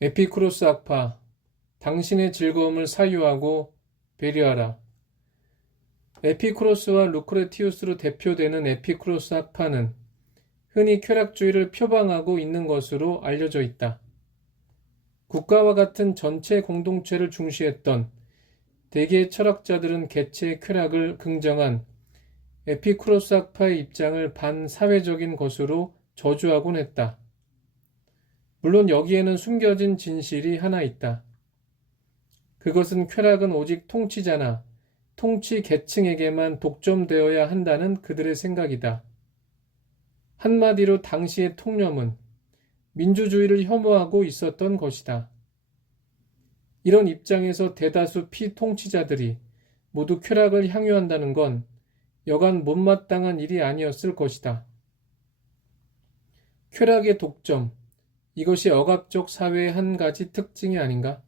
에피쿠로스 학파, 당신의 즐거움을 사유하고 배려하라. 에피쿠로스와 루크레티우스로 대표되는 에피쿠로스 학파는 흔히 쾌락주의를 표방하고 있는 것으로 알려져 있다. 국가와 같은 전체 공동체를 중시했던 대개의 철학자들은 개체의 쾌락을 긍정한 에피쿠로스 학파의 입장을 반사회적인 것으로 저주하곤 했다. 물론 여기에는 숨겨진 진실이 하나 있다. 그것은 쾌락은 오직 통치자나 통치 계층에게만 독점되어야 한다는 그들의 생각이다. 한마디로 당시의 통념은 민주주의를 혐오하고 있었던 것이다. 이런 입장에서 대다수 피통치자들이 모두 쾌락을 향유한다는 건 여간 못마땅한 일이 아니었을 것이다. 쾌락의 독점, 이것이 억압적 사회의 한 가지 특징이 아닌가?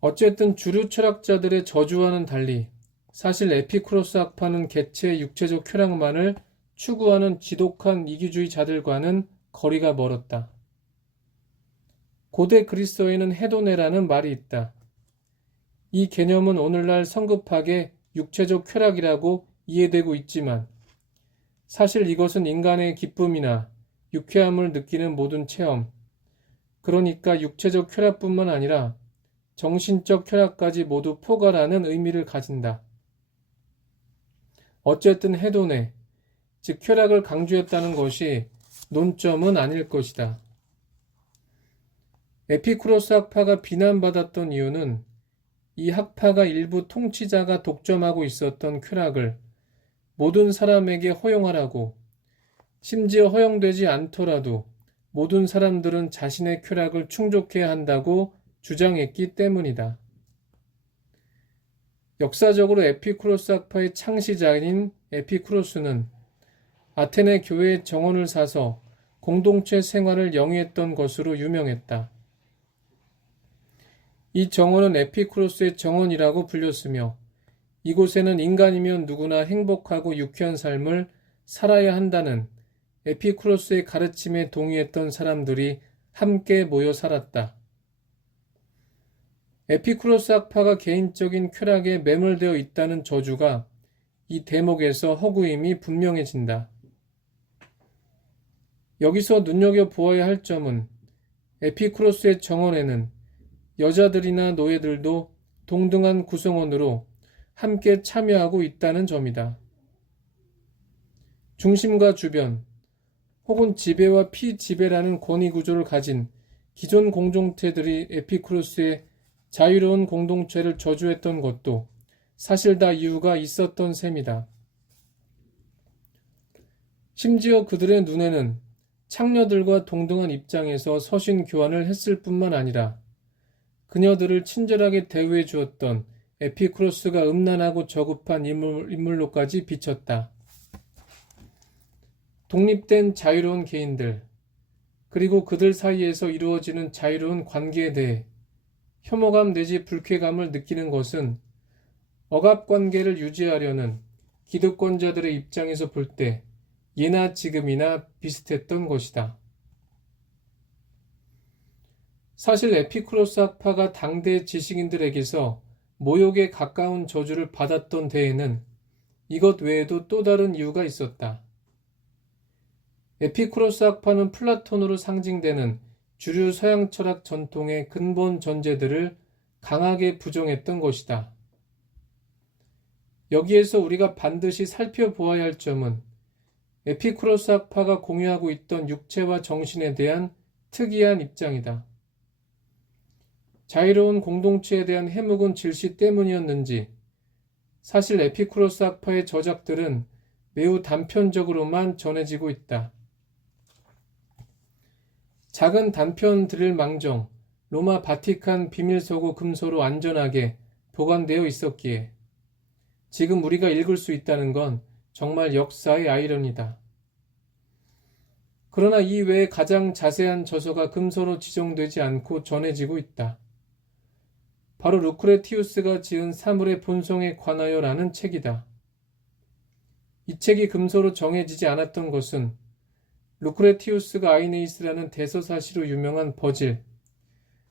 어쨌든 주류 철학자들의 저주와는 달리 사실 에피쿠로스 학파는 개체의 육체적 쾌락만을 추구하는 지독한 이기주의자들과는 거리가 멀었다. 고대 그리스어에는 헤도네라는 말이 있다. 이 개념은 오늘날 성급하게 육체적 쾌락이라고 이해되고 있지만 사실 이것은 인간의 기쁨이나 유쾌함을 느끼는 모든 체험, 그러니까 육체적 쾌락뿐만 아니라 정신적 쾌락까지 모두 포괄하는 의미를 가진다. 어쨌든 헤도네, 즉 쾌락을 강조했다는 것이 논점은 아닐 것이다. 에피쿠로스 학파가 비난받았던 이유는 이 학파가 일부 통치자가 독점하고 있었던 쾌락을 모든 사람에게 허용하라고, 심지어 허용되지 않더라도 모든 사람들은 자신의 쾌락을 충족해야 한다고 주장했기 때문이다. 역사적으로 에피쿠로스 학파의 창시자인 에피쿠로스는 아테네 교회의 정원을 사서 공동체 생활을 영위했던 것으로 유명했다. 이 정원은 에피쿠로스의 정원이라고 불렸으며 이곳에는 인간이면 누구나 행복하고 유쾌한 삶을 살아야 한다는 에피쿠로스의 가르침에 동의했던 사람들이 함께 모여 살았다. 에피쿠로스 학파가 개인적인 쾌락에 매몰되어 있다는 저주가 이 대목에서 허구임이 분명해진다. 여기서 눈여겨보아야 할 점은 에피쿠로스의 정원에는 여자들이나 노예들도 동등한 구성원으로 함께 참여하고 있다는 점이다. 중심과 주변, 혹은 지배와 피지배라는 권위구조를 가진 기존 공동체들이 에피쿠로스의 자유로운 공동체를 저주했던 것도 사실 다 이유가 있었던 셈이다. 심지어 그들의 눈에는 창녀들과 동등한 입장에서 서신 교환을 했을 뿐만 아니라 그녀들을 친절하게 대우해 주었던 에피쿠로스가 음란하고 저급한 인물로까지 비쳤다. 독립된 자유로운 개인들, 그리고 그들 사이에서 이루어지는 자유로운 관계에 대해 혐오감 내지 불쾌감을 느끼는 것은 억압관계를 유지하려는 기득권자들의 입장에서 볼 때 예나 지금이나 비슷했던 것이다. 사실 에피쿠로스 학파가 당대 지식인들에게서 모욕에 가까운 저주를 받았던 데에는 이것 외에도 또 다른 이유가 있었다. 에피쿠로스 학파는 플라톤으로 상징되는 주류 서양 철학 전통의 근본 전제들을 강하게 부정했던 것이다. 여기에서 우리가 반드시 살펴보아야 할 점은 에피쿠로스 학파가 공유하고 있던 육체와 정신에 대한 특이한 입장이다. 자유로운 공동체에 대한 해묵은 질시 때문이었는지 사실 에피쿠로스 학파의 저작들은 매우 단편적으로만 전해지고 있다. 작은 단편들을 망정 로마 바티칸 비밀서고 금소로 안전하게 보관되어 있었기에 지금 우리가 읽을 수 있다는 건 정말 역사의 아이러니다. 그러나 이 외에 가장 자세한 저서가 금서로 지정되지 않고 전해지고 있다. 바로 루크레티우스가 지은 사물의 본성에 관하여라는 책이다. 이 책이 금서로 정해지지 않았던 것은 루크레티우스가 아이네이스라는 대서사시로 유명한 버질,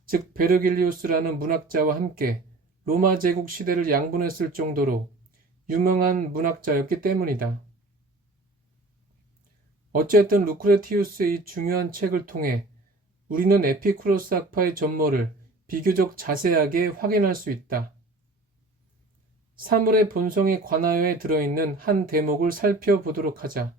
즉 베르길리우스라는 문학자와 함께 로마 제국 시대를 양분했을 정도로 유명한 문학자였기 때문이다. 어쨌든 루크레티우스의 이 중요한 책을 통해 우리는 에피쿠로스 학파의 전모를 비교적 자세하게 확인할 수 있다. 사물의 본성에 관하여에 들어있는 한 대목을 살펴보도록 하자.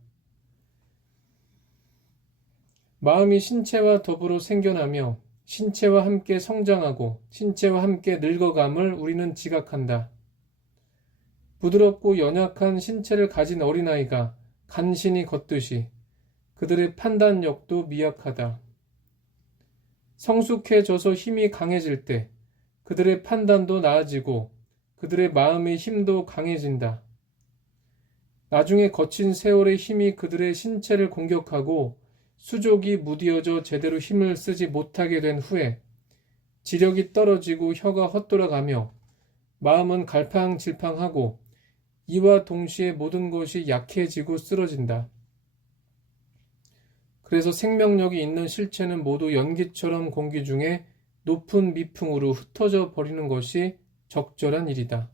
마음이 신체와 더불어 생겨나며 신체와 함께 성장하고 신체와 함께 늙어감을 우리는 지각한다. 부드럽고 연약한 신체를 가진 어린아이가 간신히 걷듯이 그들의 판단력도 미약하다. 성숙해져서 힘이 강해질 때 그들의 판단도 나아지고 그들의 마음의 힘도 강해진다. 나중에 거친 세월의 힘이 그들의 신체를 공격하고 수족이 무디어져 제대로 힘을 쓰지 못하게 된 후에 지력이 떨어지고 혀가 헛돌아가며 마음은 갈팡질팡하고 이와 동시에 모든 것이 약해지고 쓰러진다. 그래서 생명력이 있는 실체는 모두 연기처럼 공기 중에 높은 미풍으로 흩어져 버리는 것이 적절한 일이다.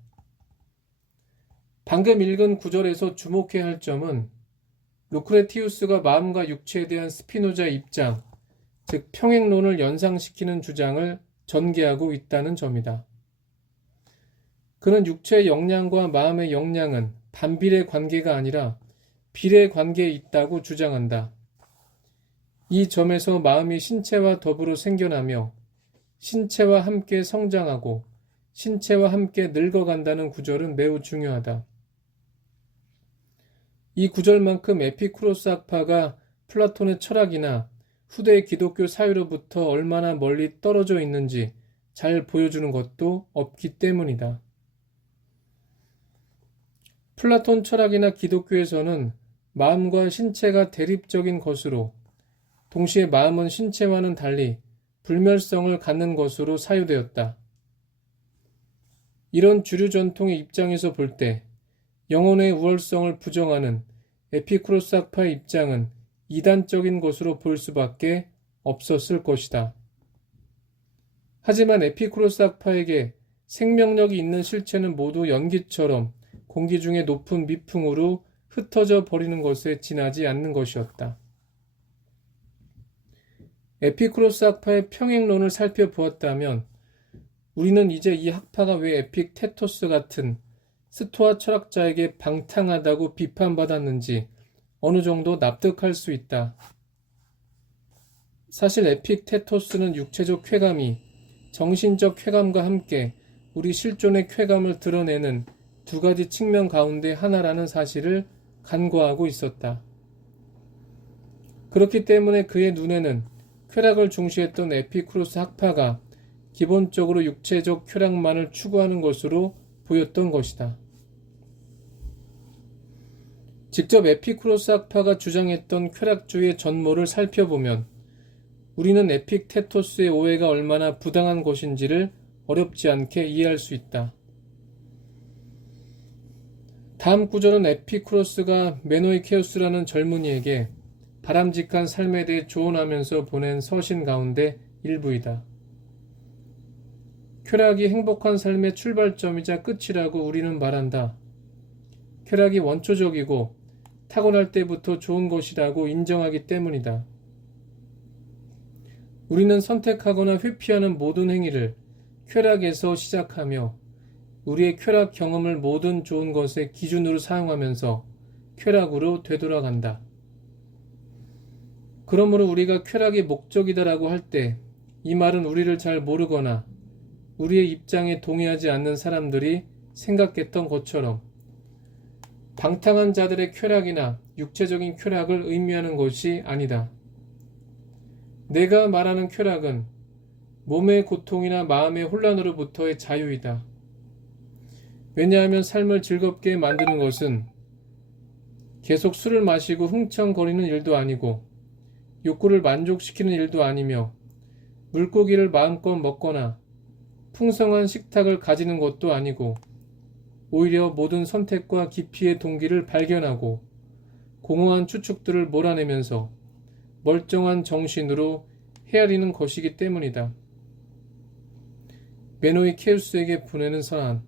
방금 읽은 구절에서 주목해야 할 점은 루크레티우스가 마음과 육체에 대한 스피노자의 입장, 즉 평행론을 연상시키는 주장을 전개하고 있다는 점이다. 그는 육체의 역량과 마음의 역량은 반비례 관계가 아니라 비례 관계에 있다고 주장한다. 이 점에서 마음이 신체와 더불어 생겨나며 신체와 함께 성장하고 신체와 함께 늙어간다는 구절은 매우 중요하다. 이 구절만큼 에피쿠로스 학파가 플라톤의 철학이나 후대 기독교 사유로부터 얼마나 멀리 떨어져 있는지 잘 보여주는 것도 없기 때문이다. 플라톤 철학이나 기독교에서는 마음과 신체가 대립적인 것으로 동시에 마음은 신체와는 달리 불멸성을 갖는 것으로 사유되었다. 이런 주류 전통의 입장에서 볼 때 영혼의 우월성을 부정하는 에피쿠로스 학파의 입장은 이단적인 것으로 볼 수밖에 없었을 것이다. 하지만 에피쿠로스 학파에게 생명력이 있는 실체는 모두 연기처럼 공기 중에 높은 미풍으로 흩어져 버리는 것에 지나지 않는 것이었다. 에피쿠로스 학파의 평행론을 살펴보았다면 우리는 이제 이 학파가 왜 에픽테토스 같은 스토아 철학자에게 방탕하다고 비판받았는지 어느 정도 납득할 수 있다. 사실 에픽테토스는 육체적 쾌감이 정신적 쾌감과 함께 우리 실존의 쾌감을 드러내는 두 가지 측면 가운데 하나라는 사실을 간과하고 있었다. 그렇기 때문에 그의 눈에는 쾌락을 중시했던 에피쿠로스 학파가 기본적으로 육체적 쾌락만을 추구하는 것으로 보였던 것이다. 직접 에피쿠로스 학파가 주장했던 쾌락주의의 전모를 살펴보면 우리는 에픽테토스의 오해가 얼마나 부당한 것인지를 어렵지 않게 이해할 수 있다. 다음 구절은 에피쿠로스가 메노이케우스라는 젊은이에게 바람직한 삶에 대해 조언하면서 보낸 서신 가운데 일부이다. 쾌락이 행복한 삶의 출발점이자 끝이라고 우리는 말한다. 쾌락이 원초적이고 타고날 때부터 좋은 것이라고 인정하기 때문이다. 우리는 선택하거나 회피하는 모든 행위를 쾌락에서 시작하며 우리의 쾌락 경험을 모든 좋은 것의 기준으로 사용하면서 쾌락으로 되돌아간다. 그러므로 우리가 쾌락이 목적이다라고 할 때 이 말은 우리를 잘 모르거나 우리의 입장에 동의하지 않는 사람들이 생각했던 것처럼 방탕한 자들의 쾌락이나 육체적인 쾌락을 의미하는 것이 아니다. 내가 말하는 쾌락은 몸의 고통이나 마음의 혼란으로부터의 자유이다. 왜냐하면 삶을 즐겁게 만드는 것은 계속 술을 마시고 흥청거리는 일도 아니고 욕구를 만족시키는 일도 아니며 물고기를 마음껏 먹거나 풍성한 식탁을 가지는 것도 아니고 오히려 모든 선택과 깊이의 동기를 발견하고 공허한 추측들을 몰아내면서 멀쩡한 정신으로 헤아리는 것이기 때문이다. 메노이케우스에게 보내는 서한.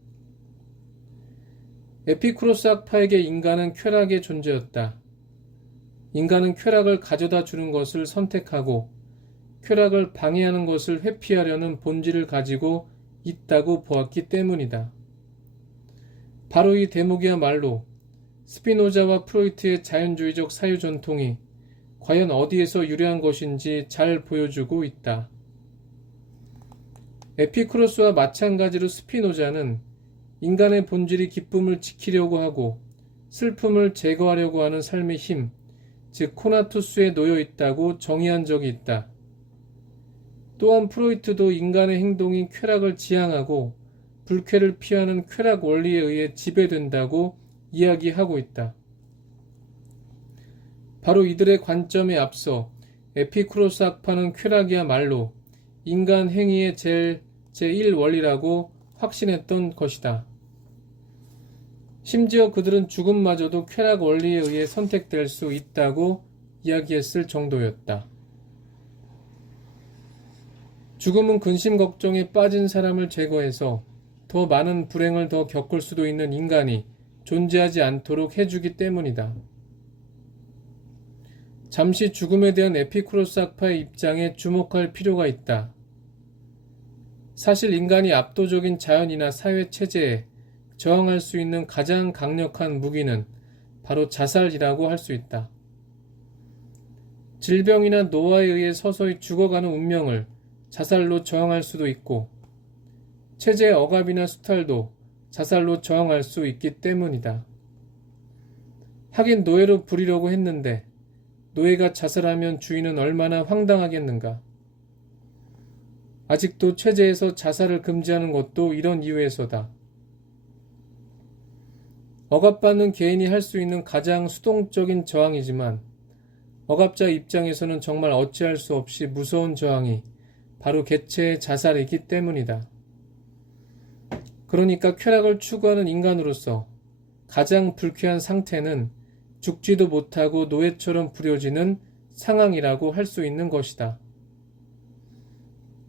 에피쿠로스 학파에게 인간은 쾌락의 존재였다. 인간은 쾌락을 가져다 주는 것을 선택하고 쾌락을 방해하는 것을 회피하려는 본질을 가지고 있다고 보았기 때문이다. 바로 이 대목이야말로 스피노자와 프로이트의 자연주의적 사유 전통이 과연 어디에서 유래한 것인지 잘 보여주고 있다. 에피쿠로스와 마찬가지로 스피노자는 인간의 본질이 기쁨을 지키려고 하고 슬픔을 제거하려고 하는 삶의 힘, 즉 코나투스에 놓여 있다고 정의한 적이 있다. 또한 프로이트도 인간의 행동이 쾌락을 지향하고 불쾌를 피하는 쾌락 원리에 의해 지배된다고 이야기하고 있다. 바로 이들의 관점에 앞서 에피쿠로스 학파는 쾌락이야말로 인간 행위의 제1원리라고 확신했던 것이다. 심지어 그들은 죽음마저도 쾌락 원리에 의해 선택될 수 있다고 이야기했을 정도였다. 죽음은 근심 걱정에 빠진 사람을 제거해서 더 많은 불행을 더 겪을 수도 있는 인간이 존재하지 않도록 해주기 때문이다. 잠시 죽음에 대한 에피쿠로스 학파의 입장에 주목할 필요가 있다. 사실 인간이 압도적인 자연이나 사회 체제에 저항할 수 있는 가장 강력한 무기는 바로 자살이라고 할 수 있다. 질병이나 노화에 의해 서서히 죽어가는 운명을 자살로 저항할 수도 있고 체제의 억압이나 수탈도 자살로 저항할 수 있기 때문이다. 하긴 노예로 부리려고 했는데 노예가 자살하면 주인은 얼마나 황당하겠는가. 아직도 체제에서 자살을 금지하는 것도 이런 이유에서다. 억압받는 개인이 할 수 있는 가장 수동적인 저항이지만 억압자 입장에서는 정말 어찌할 수 없이 무서운 저항이 바로 개체의 자살이기 때문이다. 그러니까 쾌락을 추구하는 인간으로서 가장 불쾌한 상태는 죽지도 못하고 노예처럼 부려지는 상황이라고 할 수 있는 것이다.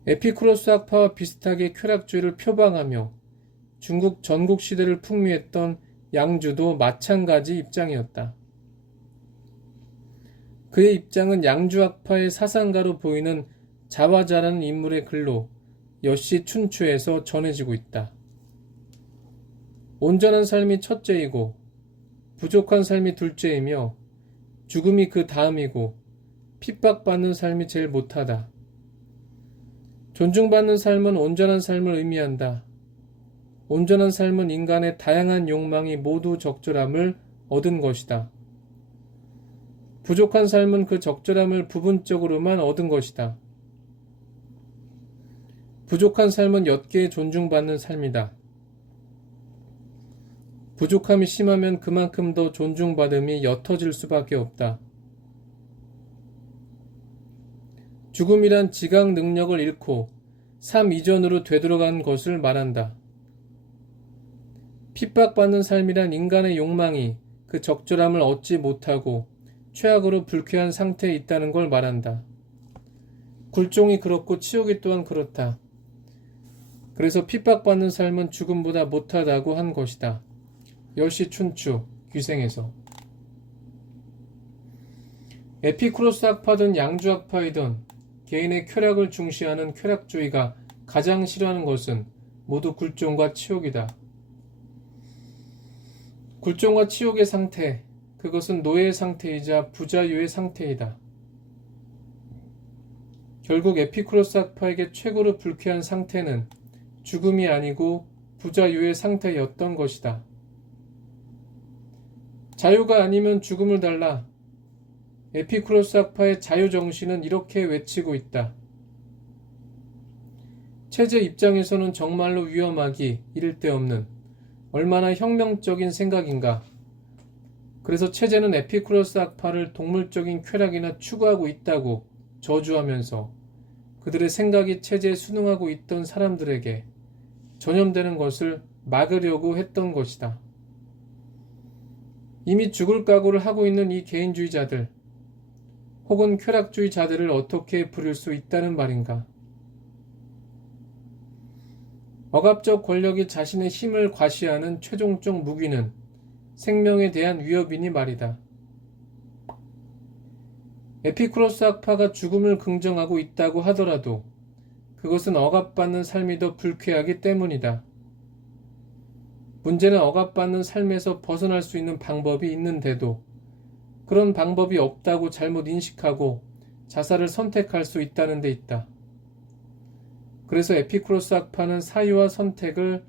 에피쿠로스 학파와 비슷하게 쾌락주의를 표방하며 중국 전국시대를 풍미했던 양주도 마찬가지 입장이었다. 그의 입장은 양주 학파의 사상가로 보이는 자화자라는 인물의 글로 여씨 춘추에서 전해지고 있다. 온전한 삶이 첫째이고 부족한 삶이 둘째이며 죽음이 그 다음이고 핍박받는 삶이 제일 못하다. 존중받는 삶은 온전한 삶을 의미한다. 온전한 삶은 인간의 다양한 욕망이 모두 적절함을 얻은 것이다. 부족한 삶은 그 적절함을 부분적으로만 얻은 것이다. 부족한 삶은 옅게 존중받는 삶이다. 부족함이 심하면 그만큼 더 존중받음이 옅어질 수밖에 없다. 죽음이란 지각 능력을 잃고 삶 이전으로 되돌아간 것을 말한다. 핍박받는 삶이란 인간의 욕망이 그 적절함을 얻지 못하고 최악으로 불쾌한 상태에 있다는 걸 말한다. 굴종이 그렇고 치욕이 또한 그렇다. 그래서 핍박받는 삶은 죽음보다 못하다고 한 것이다. 여시 춘추 귀생에서. 에피쿠로스 학파든 양주 학파이든 개인의 쾌락을 중시하는 쾌락주의가 가장 싫어하는 것은 모두 굴종과 치욕이다. 굴종과 치욕의 상태, 그것은 노예의 상태이자 부자유의 상태이다. 결국 에피쿠로스 학파에게 최고로 불쾌한 상태는 죽음이 아니고 부자유의 상태였던 것이다. 자유가 아니면 죽음을 달라. 에피쿠로스 학파의 자유정신은 이렇게 외치고 있다. 체제 입장에서는 정말로 위험하기 이를 데 없는 얼마나 혁명적인 생각인가. 그래서 체제는 에피쿠로스 학파를 동물적인 쾌락이나 추구하고 있다고 저주하면서 그들의 생각이 체제에 순응하고 있던 사람들에게 전염되는 것을 막으려고 했던 것이다. 이미 죽을 각오를 하고 있는 이 개인주의자들, 혹은 쾌락주의자들을 어떻게 부를 수 있다는 말인가? 억압적 권력이 자신의 힘을 과시하는 최종적 무기는 생명에 대한 위협이니 말이다. 에피쿠로스 학파가 죽음을 긍정하고 있다고 하더라도 그것은 억압받는 삶이 더 불쾌하기 때문이다. 문제는 억압받는 삶에서 벗어날 수 있는 방법이 있는데도 그런 방법이 없다고 잘못 인식하고 자살을 선택할 수 있다는 데 있다. 그래서 에피쿠로스 학파는 사유와 선택을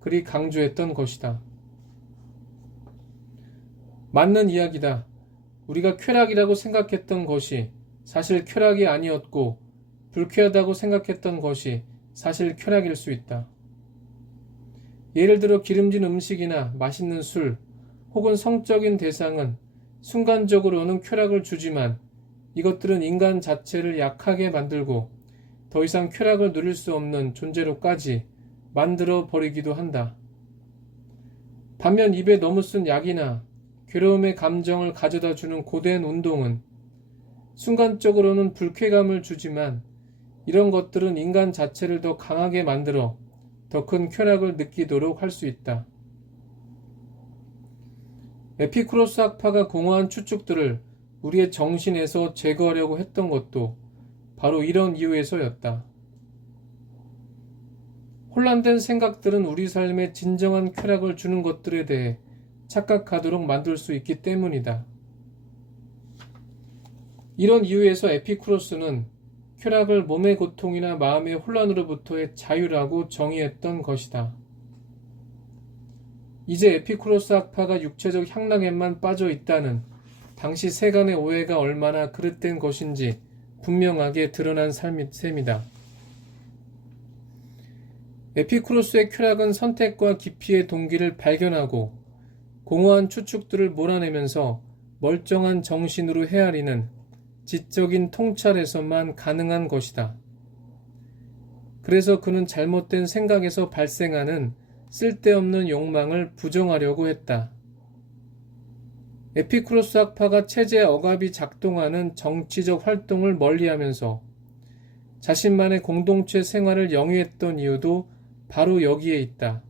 그리 강조했던 것이다. 맞는 이야기다. 우리가 쾌락이라고 생각했던 것이 사실 쾌락이 아니었고 불쾌하다고 생각했던 것이 사실 쾌락일 수 있다. 예를 들어 기름진 음식이나 맛있는 술 혹은 성적인 대상은 순간적으로는 쾌락을 주지만 이것들은 인간 자체를 약하게 만들고 더 이상 쾌락을 누릴 수 없는 존재로까지 만들어 버리기도 한다. 반면 입에 너무 쓴 약이나 괴로움의 감정을 가져다 주는 고된 운동은 순간적으로는 불쾌감을 주지만 이런 것들은 인간 자체를 더 강하게 만들어 더 큰 쾌락을 느끼도록 할 수 있다. 에피쿠로스 학파가 공허한 추측들을 우리의 정신에서 제거하려고 했던 것도 바로 이런 이유에서였다. 혼란된 생각들은 우리 삶에 진정한 쾌락을 주는 것들에 대해 착각하도록 만들 수 있기 때문이다. 이런 이유에서 에피쿠로스는 쾌락을 몸의 고통이나 마음의 혼란으로부터의 자유라고 정의했던 것이다. 이제 에피쿠로스 학파가 육체적 향락에만 빠져 있다는 당시 세간의 오해가 얼마나 그릇된 것인지 분명하게 드러난 셈이다. 에피쿠로스의 쾌락은 선택과 깊이의 동기를 발견하고 공허한 추측들을 몰아내면서 멀쩡한 정신으로 헤아리는 지적인 통찰에서만 가능한 것이다. 그래서 그는 잘못된 생각에서 발생하는 쓸데없는 욕망을 부정하려고 했다. 에피쿠로스 학파가 체제 억압이 작동하는 정치적 활동을 멀리하면서 자신만의 공동체 생활을 영위했던 이유도 바로 여기에 있다.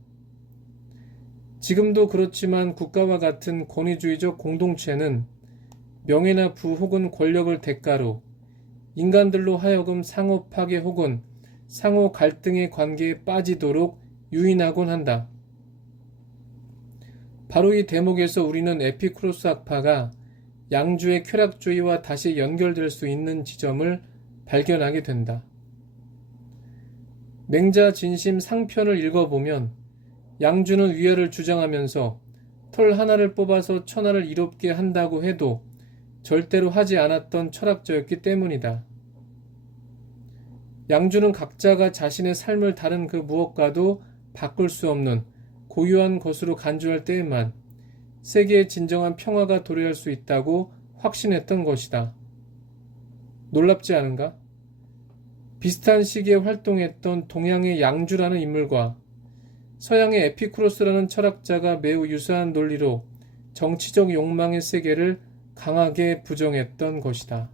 지금도 그렇지만 국가와 같은 권위주의적 공동체는 명예나 부 혹은 권력을 대가로 인간들로 하여금 상호 파괴 혹은 상호 갈등의 관계에 빠지도록 유인하곤 한다. 바로 이 대목에서 우리는 에피쿠로스 학파가 양주의 쾌락주의와 다시 연결될 수 있는 지점을 발견하게 된다. 맹자 진심 상편을 읽어보면 양주는 위아를 주장하면서 털 하나를 뽑아서 천하를 이롭게 한다고 해도 절대로 하지 않았던 철학자였기 때문이다. 양주는 각자가 자신의 삶을 다른 그 무엇과도 바꿀 수 없는 고유한 것으로 간주할 때에만 세계의 진정한 평화가 도래할 수 있다고 확신했던 것이다. 놀랍지 않은가? 비슷한 시기에 활동했던 동양의 양주라는 인물과 서양의 에피쿠로스라는 철학자가 매우 유사한 논리로 정치적 욕망의 세계를 강하게 부정했던 것이다.